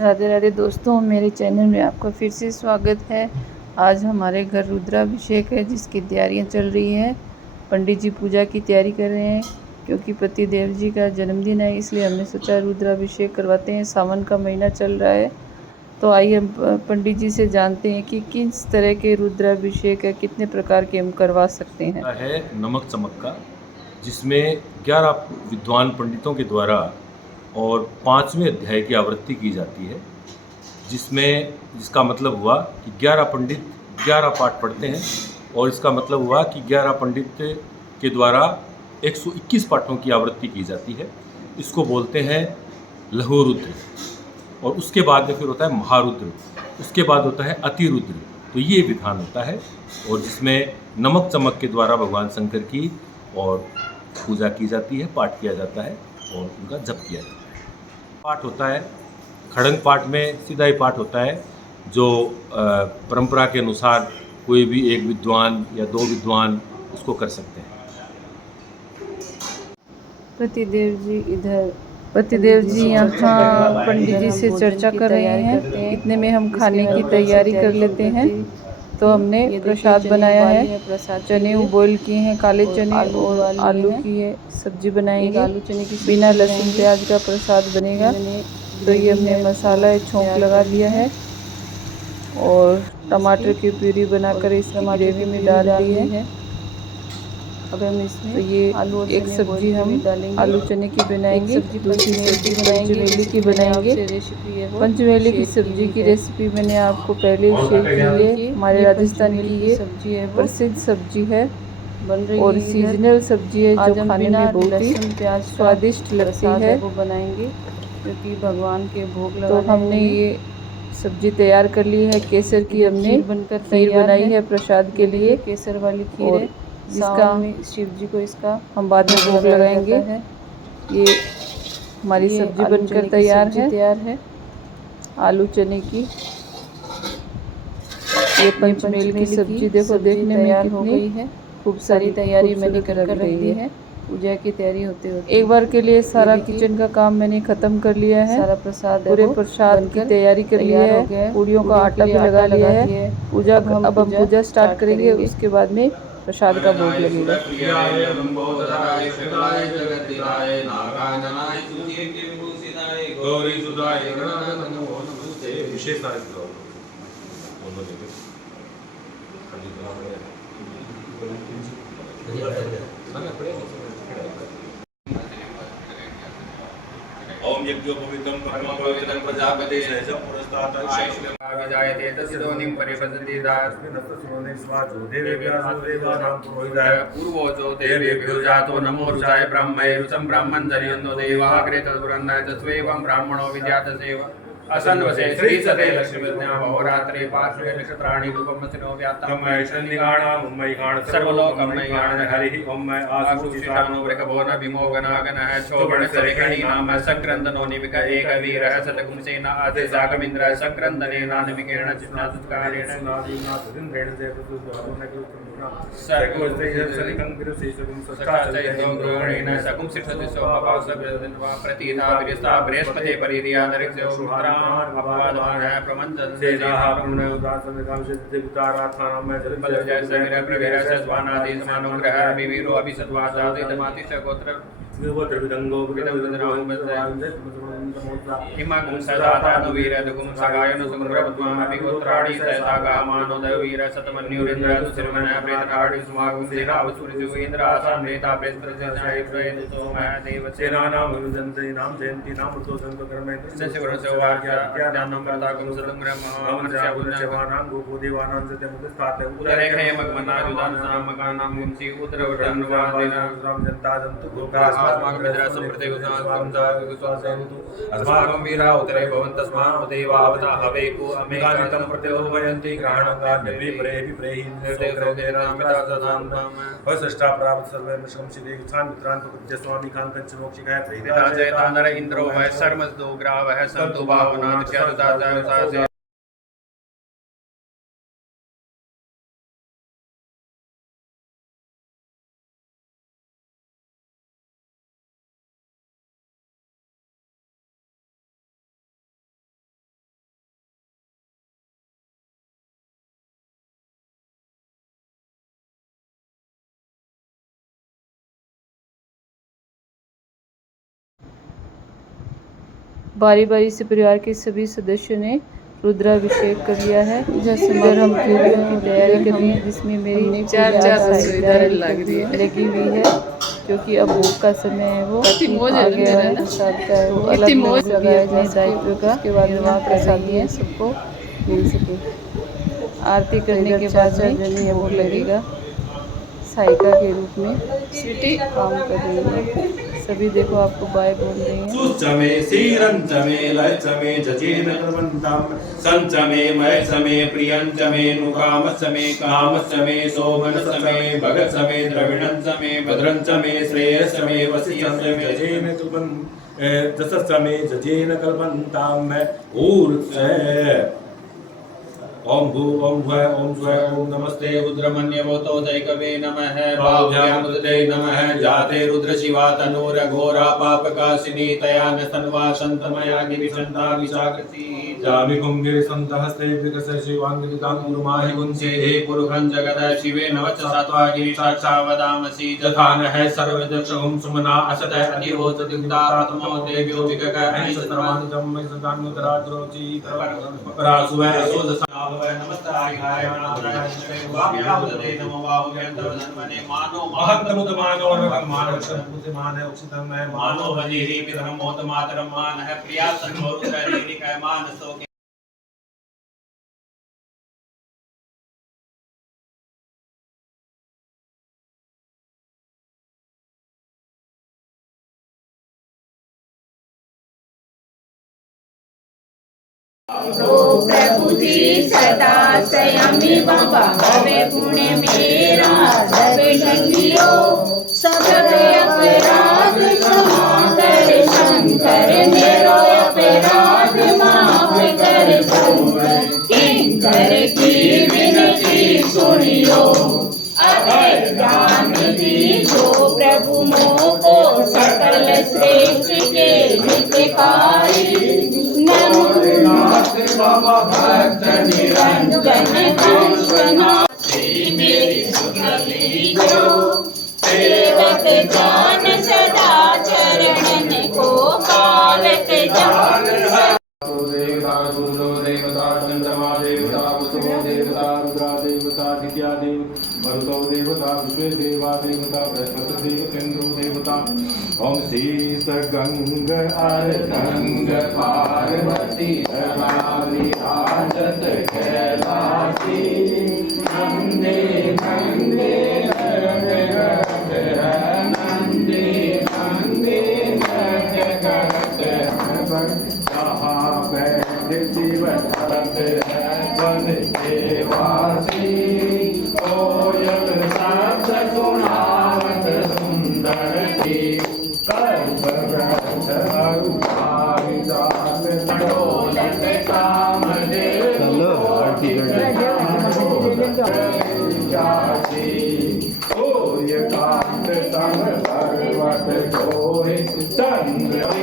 राधे राधे दोस्तों, मेरे चैनल में आपका फिर से स्वागत है। आज हमारे घर रुद्राभिषेक है जिसकी तैयारियां चल रही हैं। पंडित जी पूजा की तैयारी कर रहे हैं क्योंकि पति देव जी का जन्मदिन है, इसलिए हमने सोचा रुद्राभिषेक करवाते हैं। सावन का महीना चल रहा है, तो आइए हम पंडित जी से जानते हैं कि किस तरह के रुद्राभिषेक है, कितने प्रकार के हम करवा सकते हैं। है नमक चमक का, जिसमें 11 विद्वान पंडितों के द्वारा और 5वें अध्याय की आवृत्ति की जाती है, जिसका मतलब हुआ कि 11 पंडित 11 पाठ पढ़ते हैं, और इसका मतलब हुआ कि 11 पंडित के द्वारा 121 पाठों की आवृत्ति की जाती है। इसको बोलते हैं लघु रुद्र, और उसके बाद में फिर होता है महारुद्र, उसके बाद होता है अतिरुद्र। तो ये विधान होता है, और जिसमें नमक चमक के द्वारा भगवान शंकर की और पूजा की जाती है, पाठ किया जाता है और उनका जप किया जाता है। पाठ होता है खड़ंग पाठ में सीधा ही पाठ होता है, जो परंपरा के अनुसार कोई भी एक विद्वान या 2 विद्वान उसको कर सकते हैं। पतिदेव जी यहाँ पंडित जी से चर्चा कर रहे हैं। इतने में हम खाने की तैयारी कर लेते हैं। तो हमने प्रसाद बनाया है, चने बॉईल किए हैं, काले चने और आलू की ये सब्जी बनाएंगे। आलू चने की बिना लहसुन प्याज का प्रसाद बनेगा। तो ये हमने मसाला छोंक लगा दिया है और टमाटर की प्यूरी बनाकर इसकी ग्रेवी में डाल दी है। अब हम इसमें तो ये आलू एक सब्जी हम आलू चने की बनाएंगे, दूसरी सब्जी पंचमेली की बनाएंगे। पंचमेली की सब्जी की रेसिपी मैंने आपको पहले ही शेयर की है। हमारे राजस्थान की ये सब्जी है, प्रसिद्ध सब्जी है, बन रही और सीजनल सब्जी है जो खाने में बहुत ही स्वादिष्ट लगती है। वो बनाएंगे क्योंकि भगवान के भोग लगाने। तो हमने ये सब्जी तैयार कर ली है। केसर की हमने खीर बनाई है प्रसाद के लिए, केसर वाली खीर है, जिसका शिव जी को इसका हम बाद में भोग लगाएंगे। ये हमारी सब्जी बनकर तैयार है आलू चने की। ये पंचमेल की सब्जी देखो देखने में कितनी खूब सारी तैयारी मैंने कर रख दी है। पूजा की तैयारी होते एक बार के लिए सारा किचन का काम मैंने खत्म कर लिया है। सारा प्रसाद पूरे प्रसाद की तैयारी कर ली है। पूड़ियों का आटा भी लगा लिया है। अब हम पूजा स्टार्ट करेंगे, उसके बाद में प्रसाद का भोग लगेगा। ओम यज्ञोपवीतं परमपवित्रं प्रजापति सहजं पुरस्तात् विजायते तस्योनिं परिपदति दास्मिनस्तस्योनिं स्वाजो देवेभ्यः देवानां पुरोहिताय पूर्वोजो देवेभ्यो जातो नमो रुचाय ब्रह्मये रुचं ब्रह्मञ्जरियन्तो देवाग्रे तद्पुरन्नाय तस्वैवं ब्राह्मणो विद्यातसेव असन्वसे श्रीसते लक्ष्मीविद्यां अहोरात्रे पार्श्वे नक्षत्राणि रूपमसिनो व्यात्तं मयिकाणां सर्वलोकमयिकाण हरिः ओं मय आसूचितानो वृकभोन विमोगनागनः क्षोभणसरिकणी नाम सक्रन्दनो निविक एकवीरः शतकुंसेन आदिसागमिन्द्रः सक्रन्दनेनानविकेण चिन्नासुत्कारेण नादीनाथुरिन्द्रेण सर्गोस्तेजसलिकं गिरुशेषगुं सच्चाचैतं ग्रहणेन सकुं सिद्धति सोमपासविर्दिन्वा प्रतीता विरिस्ता बृहस्पति परिधियादरिक्ष्यो रुद्रान् अपवादमानः प्रमञ्चन् सेनाः प्रणयोदासनकां सिद्धिवितारात्मानं में जलबलजय समिर प्रवीर सद्वानादि समानुग्रह विवीरो अभिसद्वासादितमातिश गोत्र विदंगो हिमागुं सदातानुवीरदुगुं सगायनु सुमृतत्वामभिगोत्राणि सैतागामानुदवीर शतमन्युरिन्द्र दुसिर्मनः प्रेतनाडि सुमागुं सेनावसुरिजुवेन्द्र आसामनेता प्रेतप्रजनायप्रयतुतो महदेवसेनानां विभजन्तीनां जयन्तीनां ऋतोसङ्ककर्मेन्द्र सशिवरसौभाग्याज्ञानं वर्तागुं सदुम्रमहामर्षागुणशवानां गोपोदेवानां सत्यमुखस्थाते उदरेखयमग्मनाजुदानसां मकानां गुंसि उदरवटन्वादिनां जनता जन्तु गोकास्मात् अस्माकं वीरा उतरे भवन्तस्मान् देवावता हवेको अमेकानितं प्रत्योभयन्ति ग्रहणं प्राप्त सर्वे मशकं शिवे गुच्छान मित्रान् प्रपद्य स्वामी कांकंच मोक्षिकाय प्रेरिता जयता नर इंद्रो वै सर्वदो ग्रावः सन्तु भावनात् बारी बारी से परिवार के सभी सदस्यों ने रुद्राभिषेक कर लिया है। इधर हम पूरियों की तैयारी कर रही हैं, जिसमें मेरी चार लगी हुई है, क्योंकि अब भोग का समय है, वो आ गया है। प्रसाद का है वो अलग अलग लगाया जाए दायित्व का, उसके बाद निर्वाह प्रसाद है सबको मिल सके। आरती करने के बाद में भोग लगेगा। सहायिका के रूप में काम कर रही है। सभी देखो आपको बाय बोल रही हैं। सुचमे सीरंचमे लयचमे जजेन कर्मन्तं संचमे मयचमे प्रियंचमे नुकामचमे कामचमे सोमनचमे भगचमे द्रविणंचमे भद्रंचमे श्रेयसमे वसियंचमे जजेन कर्मन् दशचमे जजेन कर्मन्तं ऊर्ध्व ओम भू ओम भुव ओम स्वः ओम नमस्ते रुद्रमन्यवतो दैकवे नमः भाव्यामुदते नमः जाते रुद्र शिवा तनोर घोरा पापकाशिनी तया न तन्वा संतमया गिरिशंता विशाकृति जामि कुंगिर संतहस्ते विकस शिवांगितां गुरुमाहि गुंसे हे पुरुषं जगद शिवे नवच सात्वा गिरिशाक्षा वदामसि तथा न सर्वदक्षं सुमना असत अधिहोत दिग्दात्मो देव्यो विगक ऐसर्वानुजं मय सदानुतरात्रोचि परासुवै असोद नमस्ताय हाय वाक्यावदते नमो वाहुव्यंतरधन्मने मानो महत्तमुतमानो मानवसमुतमान उक्षितम है मानो हरिहि पितरम मोत मातरम मान है प्रिया सन्मरुद्रहि कै मानसो तो प्रभु जी सदा संयमी भावे पुण्य मेरा सब ढंगियो सब अपराध क्षमा कर शंकर मेरो अपराध माफ कर शंकर किंकर की विनती सुनियो अभय ज्ञान दीजो प्रभु मोको सकल श्रेष्ठ के हितकारी नमो बाबा भक्त निरंजन कंचना मेरी सुखली जो सेवक जान सदा चरणन को पालक जान देवता गुरु देवता चंद्रमा देवता वसुओ देवता रुद्रा देवता दित्या देव भरुतो देवता विश्व देवा देवता बृहस्पति देव इंद्रो देवता ओम श्री सगंग अर्धंग पार्वती आचत कैलासी नंदे नंदे नंदे नंदे जगत जहाँ बैठ जीवन वन के वासी कोयल शब्द सुनावत सुंदर की चंद्र